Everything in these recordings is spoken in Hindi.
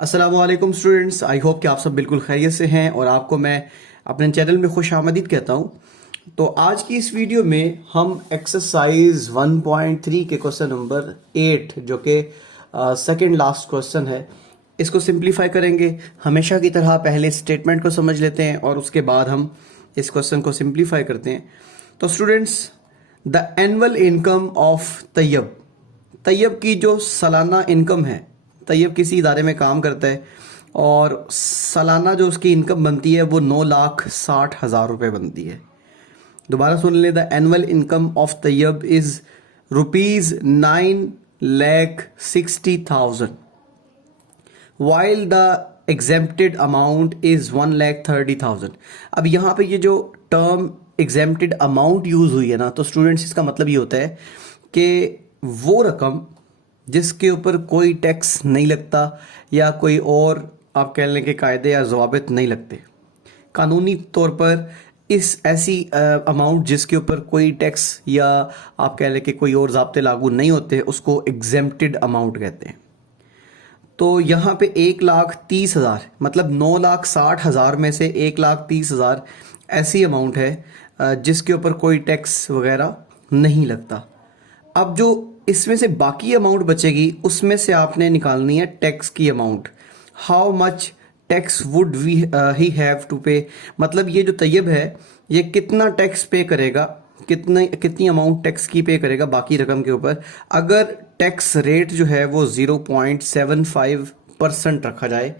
अस्सलाम वालेकुम स्टूडेंट्स, आई होप कि आप सब बिल्कुल खैरियत से हैं और आपको मैं अपने चैनल में खुश आमदीद कहता हूं। तो आज की इस वीडियो में हम एक्सरसाइज 1.3 के क्वेश्चन नंबर 8 जो कि सेकंड लास्ट क्वेश्चन है, इसको सिंप्लीफाई करेंगे। हमेशा की तरह पहले स्टेटमेंट को समझ लेते हैं और उसके बाद हम इस क्वेश्चन को सिंप्लीफाई करते हैं। तो students, the annual income of Taiyab, Taiyab की जो सालाना इनकम है, तैयब किसी इदारे में काम करता है और सालाना जो उसकी इनकम बनती है वो 9,60,000 रुपये बनती है। दोबारा सुन लें, the annual income of Taiyab is ₹9,60,000 while the exempted amount is 1,30,000। अब यहाँ पे ये जो टर्म एग्जेम्प्टेड अमाउंट यूज़ हुई है ना, तो स्टूडेंट्स इसका मतलब ये होता है कि वो रकम जिसके ऊपर कोई टैक्स नहीं लगता या कोई और आप कह लें कि कायदे या ज़वाबित नहीं लगते, कानूनी तौर पर इस ऐसी अमाउंट जिसके ऊपर कोई टैक्स या आप कह लें कि कोई और ज़ाब्ते लागू नहीं होते, उसको एग्जेम्प्टेड अमाउंट कहते हैं। तो यहाँ पे 1,30,000 मतलब 9,60,000 में से 1,30,000 ऐसी अमाउंट है जिसके ऊपर कोई टैक्स वगैरह नहीं लगता। अब जो इसमें से बाकी अमाउंट बचेगी उसमें से आपने निकालनी है टैक्स की amount. How much tax would we ही हैव टू पे, मतलब ये जो तैयब है ये कितना टैक्स पे करेगा, कितनी अमाउंट टैक्स की पे करेगा बाकी रकम के ऊपर, अगर टैक्स रेट जो है वो 0.75% रखा जाए।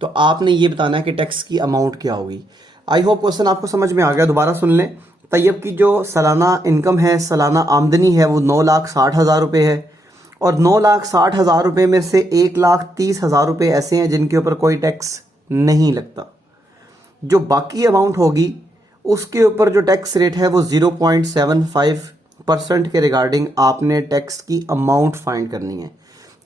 तो आपने ये बताना है कि टैक्स की अमाउंट क्या होगी। आई होप क्वेश्चन आपको समझ में आ गया। दोबारा सुन लें, तैयब की जो सालाना इनकम है, सालाना आमदनी है, वो 9,60,000 रुपये है और 9,60,000 रुपये में से 1,30,000 रुपये ऐसे हैं जिनके ऊपर कोई टैक्स नहीं लगता। जो बाकी अमाउंट होगी उसके ऊपर जो टैक्स रेट है वो 0.75% के रिगार्डिंग आपने टैक्स की अमाउंट फाइंड करनी है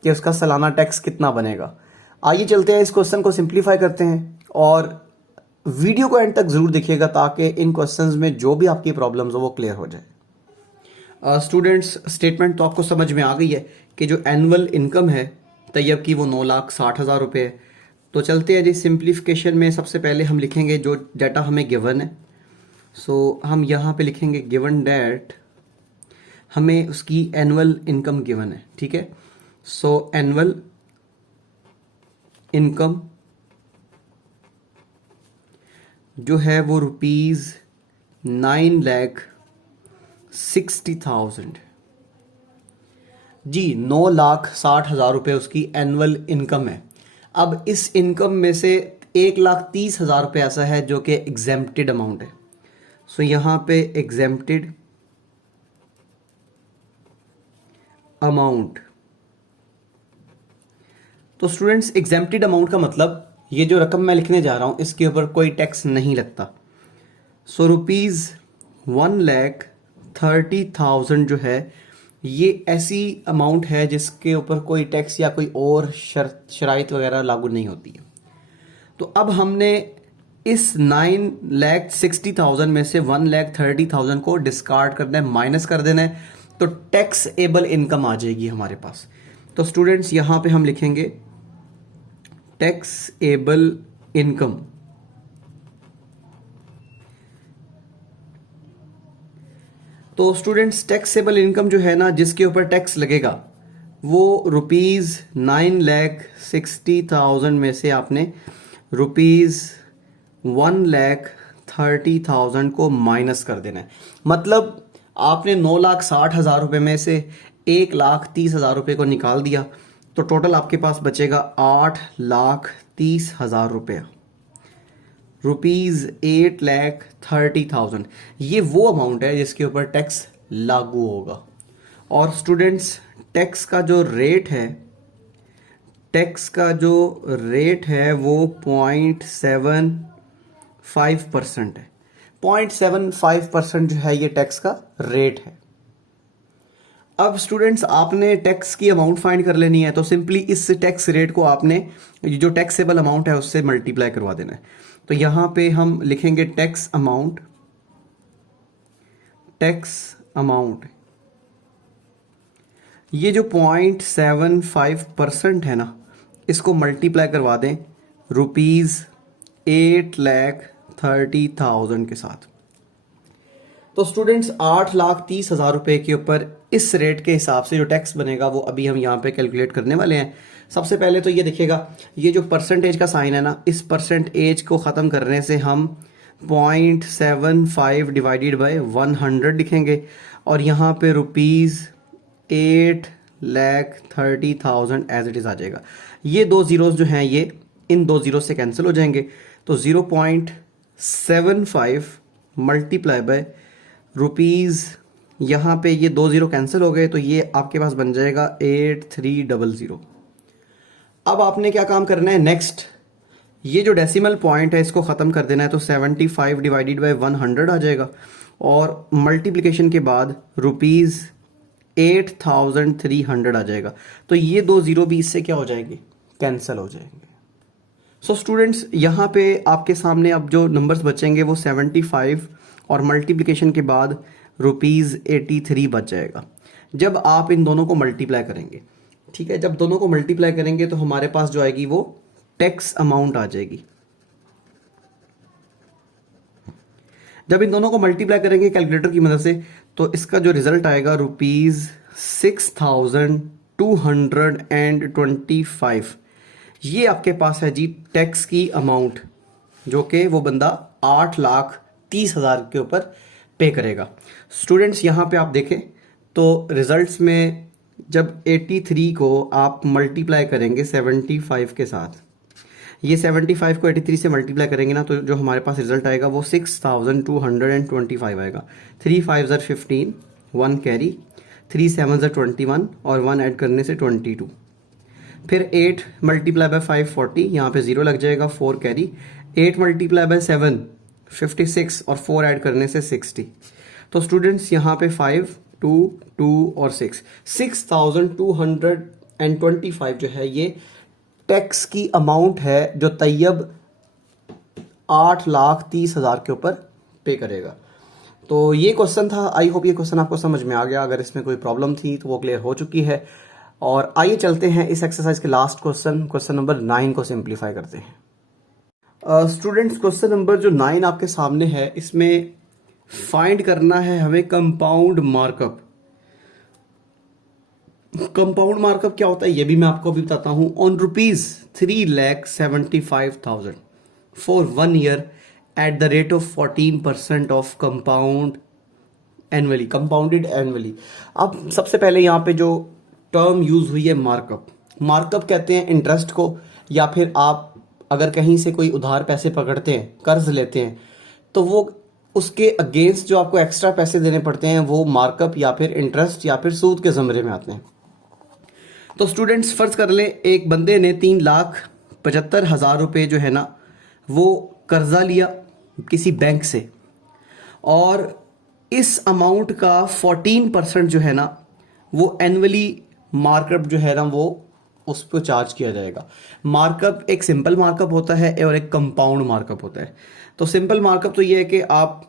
कि उसका सालाना टैक्स कितना बनेगा। आइए चलते हैं, इस क्वेश्चन को सिंप्लीफाई करते हैं और वीडियो को एंड तक ज़रूर देखिएगा ताकि इन क्वेश्चंस में जो भी आपकी प्रॉब्लम्स हो वो क्लियर हो जाए। स्टूडेंट्स, स्टेटमेंट तो आपको समझ में आ गई है कि जो एनुअल इनकम है तैयब की वो 9,60,000 रुपये है। तो चलते हैं जी सिंप्लीफिकेशन में। सबसे पहले हम लिखेंगे जो डाटा हमें गिवन है। सो हम यहाँ पे लिखेंगे गिवन डैट, हमें उसकी एनुअल इनकम गिवन है, ठीक है। सो एनुअल इनकम जो है वो ₹9,60,000 जी, 9,60,000 रुपये उसकी एनुअल इनकम है। अब इस इनकम में से 1,30,000 रुपये ऐसा है जो कि एग्जेम्प्टेड अमाउंट है। सो यहाँ पे एग्जेम्प्टेड अमाउंट, तो स्टूडेंट्स एग्जेम्प्टेड अमाउंट का मतलब ये जो रकम मैं लिखने जा रहा हूँ इसके ऊपर कोई टैक्स नहीं लगता। सो ₹1,30,000 जो है ये ऐसी अमाउंट है जिसके ऊपर कोई टैक्स या कोई और शराइत वगैरह लागू नहीं होती है। तो अब हमने इस 9,60,000 में से 1,30,000 को डिस्कार्ड करना है, माइनस कर देना है, तो टैक्स एबल इनकम आ जाएगी हमारे पास। तो स्टूडेंट्स यहाँ पे हम लिखेंगे टैक्स एबल इनकम। तो स्टूडेंट्स टैक्सेबल इनकम जो है ना जिसके ऊपर टैक्स लगेगा वो ₹9,60,000 में से आपने ₹1,30,000 को माइनस कर देना है। मतलब आपने 9,60,000 रुपये में से 1,30,000 रुपये को निकाल दिया तो टोटल आपके पास बचेगा 8,30,000 रुपया, ₹8,30,000। ये वो अमाउंट है जिसके ऊपर टैक्स लागू होगा। और स्टूडेंट्स टैक्स का जो रेट है, टैक्स का जो रेट है वो 0.75% है। 0.75% जो है ये टैक्स का रेट है। अब स्टूडेंट्स आपने टैक्स की अमाउंट फाइंड कर लेनी है, तो सिंपली इस टैक्स रेट को आपने जो टैक्सेबल अमाउंट है उससे मल्टीप्लाई करवा देना है। तो यहां पे हम लिखेंगे टैक्स अमाउंट, ये जो 0.75% है ना, इसको मल्टीप्लाई करवा दें ₹8,30,000 के साथ। तो स्टूडेंट्स 8,30,000 रुपये के ऊपर इस रेट के हिसाब से जो टैक्स बनेगा वो अभी हम यहाँ पे कैलकुलेट करने वाले हैं। सबसे पहले तो ये देखिएगा, ये जो परसेंटेज का साइन है ना, इस परसेंटेज को ख़त्म करने से हम 0.75 डिवाइडेड बाय 100 लिखेंगे और यहाँ पे ₹8,30,000 एज इट इज़ आ जाएगा। ये दो ज़ीरोज़ जो हैं ये इन दो ज़ीरो से कैंसिल हो जाएंगे, तो 0.75 मल्टीप्लाई बाय रुपीज़, यहाँ पे ये दो ज़ीरो कैंसिल हो गए तो ये आपके पास बन जाएगा 8300। अब आपने क्या काम करना है, नेक्स्ट ये जो डेसिमल पॉइंट है इसको ख़त्म कर देना है, तो 75 डिवाइडेड बाय 100 आ जाएगा और मल्टीप्लिकेशन के बाद ₹8,300 आ जाएगा। तो ये दो ज़ीरो भी इससे क्या हो जाएंगे, कैंसिल हो जाएंगे। सो स्टूडेंट्स यहाँ पे आपके सामने अब जो नंबर्स बचेंगे वो 75 और मल्टीप्लिकेशन के बाद ₹83 बच जाएगा जब आप इन दोनों को मल्टीप्लाई करेंगे। ठीक है, जब दोनों को मल्टीप्लाई करेंगे तो हमारे पास जो आएगी वो टैक्स अमाउंट आ जाएगी। जब इन दोनों को मल्टीप्लाई करेंगे कैलकुलेटर की मदद से तो इसका जो रिजल्ट आएगा ₹6,225। ये आपके पास है जी टैक्स की अमाउंट, जो कि वो बंदा 8,30,000 के ऊपर पे करेगा। स्टूडेंट्स यहाँ पे आप देखें तो रिजल्ट्स में जब 83 को आप मल्टीप्लाई करेंगे 75 के साथ, ये 75 को 83 से मल्टीप्लाई करेंगे ना, तो जो हमारे पास रिजल्ट आएगा वो 6,225 आएगा। 3 5 ज़र 15, 1 कैरी, 3 7 ज़र 21 और 1 ऐड करने से 22। फिर 8 मल्टीप्लाई बाय 5 40, यहाँ पे 0 लग जाएगा, 4 कैरी। 8 मल्टीप्लाई बाय 7 56 और 4 ऐड करने से 60। तो स्टूडेंट्स यहाँ पे 5 2 2 और 6,225 जो है ये टैक्स की अमाउंट है जो तैयब 8,30,000 के ऊपर पे करेगा। तो ये क्वेश्चन था। आई होप ये क्वेश्चन आपको समझ में आ गया। अगर इसमें कोई प्रॉब्लम थी तो वो क्लियर हो चुकी है। और आइए चलते हैं इस एक्सरसाइज के लास्ट क्वेश्चन नंबर 9 को सिंप्लीफाई करते हैं। स्टूडेंट्स क्वेश्चन नंबर जो 9 आपके सामने है, इसमें फाइंड करना है हमें कंपाउंड मार्कअप। कंपाउंड मार्कअप क्या होता है ये भी मैं आपको अभी बताता हूं। On ₹3,75,000 for 1 year at the rate of 14% of compounded annually. अब सबसे पहले यहाँ पे जो टर्म यूज हुई है मार्कअप कहते हैं इंटरेस्ट को, या फिर आप अगर कहीं से कोई उधार पैसे पकड़ते हैं, कर्ज लेते हैं, तो वो उसके अगेंस्ट जो आपको एक्स्ट्रा पैसे देने पड़ते हैं वो मार्कअप या फिर इंटरेस्ट या फिर सूद के ज़मरे में आते हैं। तो स्टूडेंट्स फर्ज कर ले एक बंदे ने 3,75,000 रुपये जो है ना वो कर्जा लिया किसी बैंक से, और इस अमाउंट का 14% जो है ना वो एनुअली मार्कअप जो है ना वो उस पर चार्ज किया जाएगा। मार्कअप एक सिंपल मार्कअप होता है और एक कंपाउंड मार्कअप होता है। तो सिंपल मार्कअप तो ये है कि आप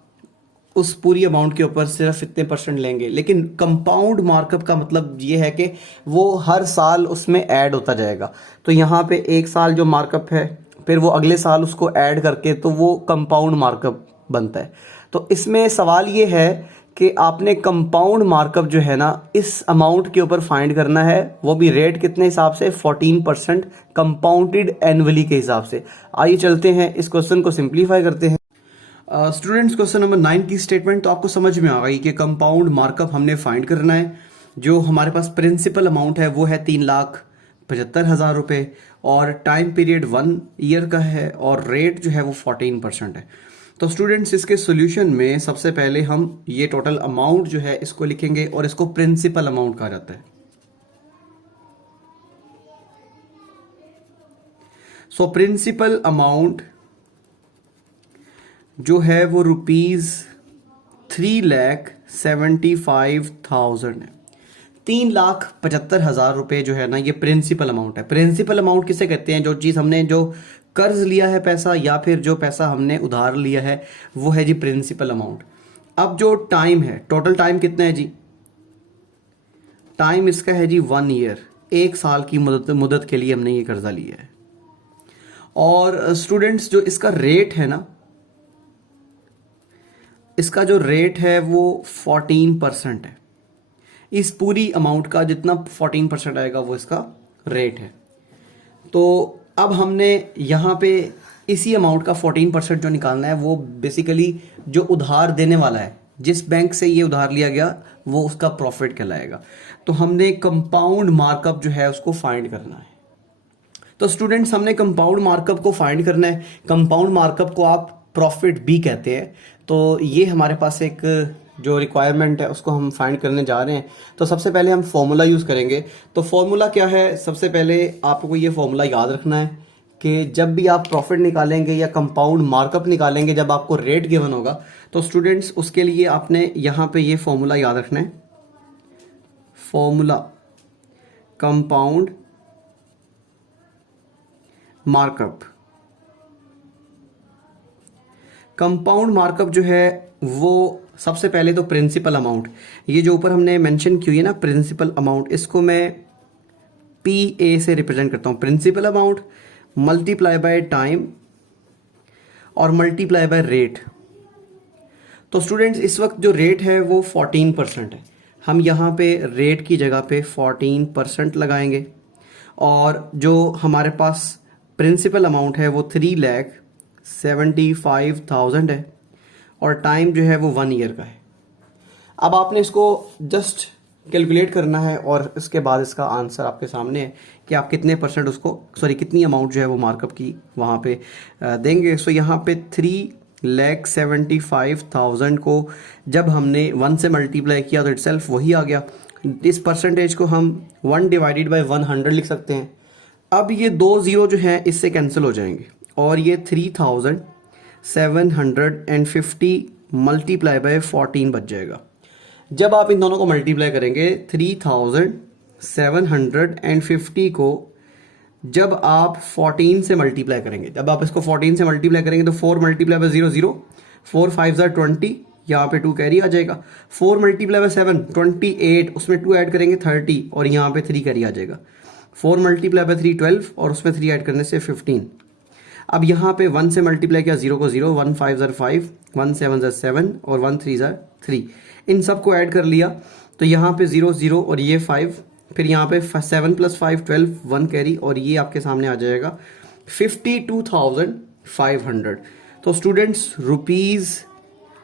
उस पूरी अमाउंट के ऊपर सिर्फ इतने % लेंगे, लेकिन कंपाउंड मार्कअप का मतलब ये है कि वो हर साल उसमें ऐड होता जाएगा। तो यहाँ पे एक साल जो मार्कअप है फिर वो अगले साल उसको ऐड करके तो वो कंपाउंड मार्कअप बनता है। तो इसमें सवाल ये है कि आपने कंपाउंड मार्कअप जो है ना इस अमाउंट के ऊपर फाइंड करना है, वो भी रेट कितने हिसाब से, 14% कंपाउंडेड एनुअली के हिसाब से। आइए चलते हैं इस क्वेश्चन को सिंप्लीफाई करते हैं। स्टूडेंट्स क्वेश्चन नंबर 9 की स्टेटमेंट तो आपको समझ में आ गई कि कंपाउंड मार्कअप हमने फाइंड करना है। जो हमारे पास प्रिंसिपल अमाउंट है वो है 3,75,000 रुपये और टाइम पीरियड 1 ईयर का है और रेट जो है वो 14% है। तो स्टूडेंट्स इसके सॉल्यूशन में सबसे पहले हम ये टोटल अमाउंट जो है इसको लिखेंगे और इसको प्रिंसिपल अमाउंट कहा जाता है। सो प्रिंसिपल अमाउंट जो है वो ₹3,75,000 है। 3,75,000 रुपये जो है ना ये प्रिंसिपल अमाउंट है। प्रिंसिपल अमाउंट किसे कहते हैं, जो चीज़ हमने जो कर्ज लिया है पैसा या फिर जो पैसा हमने उधार लिया है वो है जी प्रिंसिपल अमाउंट। अब जो टाइम है, टोटल टाइम कितना है जी, टाइम इसका है जी 1 ईयर। 1 साल की मुदत के लिए हमने ये कर्जा लिया है। और स्टूडेंट्स जो इसका रेट है ना, इसका जो रेट है वो 14% है। इस पूरी अमाउंट का जितना 14% आएगा वो इसका रेट है। तो अब हमने यहाँ पे इसी अमाउंट का 14% जो निकालना है वो बेसिकली जो उधार देने वाला है, जिस बैंक से ये उधार लिया गया, वो उसका प्रॉफिट कहलाएगा। तो हमने कंपाउंड मार्कअप जो है उसको फाइंड करना है। तो स्टूडेंट्स हमने कंपाउंड मार्कअप को फाइंड करना है। कंपाउंड मार्कअप को आप प्रॉफिट भी कहते हैं। तो ये हमारे पास एक जो रिक्वायरमेंट है उसको हम फाइंड करने जा रहे हैं। तो सबसे पहले हम फॉर्मूला यूज़ करेंगे। तो फॉर्मूला क्या है, सबसे पहले आपको ये फॉर्मूला याद रखना है कि जब भी आप प्रॉफिट निकालेंगे या कंपाउंड मार्कअप निकालेंगे, जब आपको रेट गिवन होगा, तो स्टूडेंट्स उसके लिए आपने यहाँ पे ये फॉर्मूला याद रखना है। Formula compound markup. Compound markup जो है वो सबसे पहले तो प्रिंसिपल अमाउंट, ये जो ऊपर हमने मेंशन की है ना प्रिंसिपल अमाउंट, इसको मैं PA से रिप्रेजेंट करता हूँ। Principal amount multiply by time और मल्टीप्लाई बाय रेट। तो स्टूडेंट्स इस वक्त जो रेट है वो 14% है। हम यहाँ पे रेट की जगह पे 14% लगाएंगे। और जो हमारे पास प्रिंसिपल अमाउंट है वो 3,75,000 है और टाइम जो है वो 1 ईयर का है। अब आपने इसको जस्ट कैलकुलेट करना है और इसके बाद इसका आंसर आपके सामने है कि आप कितने परसेंट उसको कितनी अमाउंट जो है वो मार्कअप की वहाँ पे देंगे। सो यहाँ पे 3,75,000 को जब हमने 1 से मल्टीप्लाई किया तो इटसेल्फ वही आ गया। इस परसेंटेज को हम 1 डिवाइडेड बाय 100 लिख सकते हैं। अब ये 2 ज़ीरो जो हैं इससे कैंसिल हो जाएंगे और ये 3,750 मल्टीप्लाई बाय 14 बच जाएगा। जब आप इन दोनों को मल्टीप्लाई करेंगे 3,750 को जब आप 14 से मल्टीप्लाई करेंगे, जब आप इसको 14 से मल्टीप्लाई करेंगे तो 4 मल्टीप्लाई बाय 0 0, 4 5 20, यहाँ पे 2 कैरी आ जाएगा। 4 मल्टीप्लाई बाय 7 28, उसमें 2 ऐड करेंगे 30 और यहाँ पे 3 कैरी आ जाएगा। 4 मल्टीप्लाई बाय 3 12 और उसमें 3 ऐड करने से 15। अब यहाँ पे 1 से मल्टीप्लाई किया 0 को 0, 1 5 5, 1 7 7 और 1 3 3। इन सब को ऐड कर लिया तो यहाँ पे 0 0 और ये 5, फिर यहाँ पे 7 + 5 12, 1 कैरी और ये आपके सामने आ जाएगा 52,500। तो स्टूडेंट्स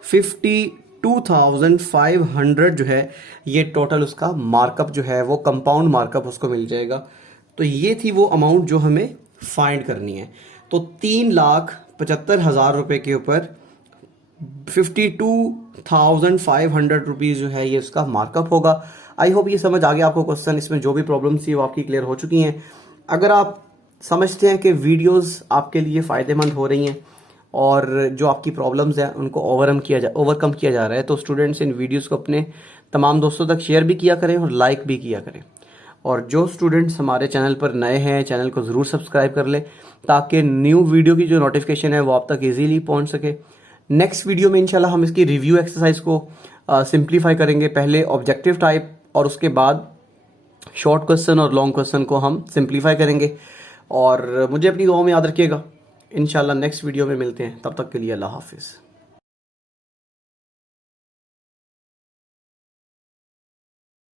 ₹52,500 जो है ये टोटल उसका मार्कअप जो है वो कंपाउंड मार्कअप उसको मिल जाएगा। तो ये थी वो अमाउंट जो हमें फाइंड करनी है। तो 3,75,000 रुपये के ऊपर 52,500 रुपीज़ जो है ये उसका मार्कअप होगा। आई होप ये समझ आ गया आपको क्वेश्चन। इसमें जो भी प्रॉब्लम्स थी वो आपकी क्लियर हो चुकी हैं। अगर आप समझते हैं कि वीडियोस आपके लिए फ़ायदेमंद हो रही हैं और जो आपकी प्रॉब्लम्स हैं उनको ओवरकम किया जा रहा है, तो स्टूडेंट्स इन वीडियोस को अपने तमाम दोस्तों तक शेयर भी किया करें और लाइक भी किया करें। और जो स्टूडेंट्स हमारे चैनल पर नए हैं, चैनल को ज़रूर सब्सक्राइब कर लें ताकि न्यू वीडियो की जो नोटिफिकेशन है वो आप तक ईजीली पहुंच सके। नेक्स्ट वीडियो में इंशाल्लाह हम इसकी रिव्यू एक्सरसाइज को सिंप्लीफाई करेंगे। पहले ऑब्जेक्टिव टाइप और उसके बाद शॉर्ट क्वेश्चन और लॉन्ग क्वेश्चन को हम सिंप्लीफाई करेंगे। और मुझे अपनी दुआ में याद रखिएगा। इंशाल्लाह नेक्स्ट वीडियो में मिलते हैं, तब तक के लिए अल्लाह हाफिज़।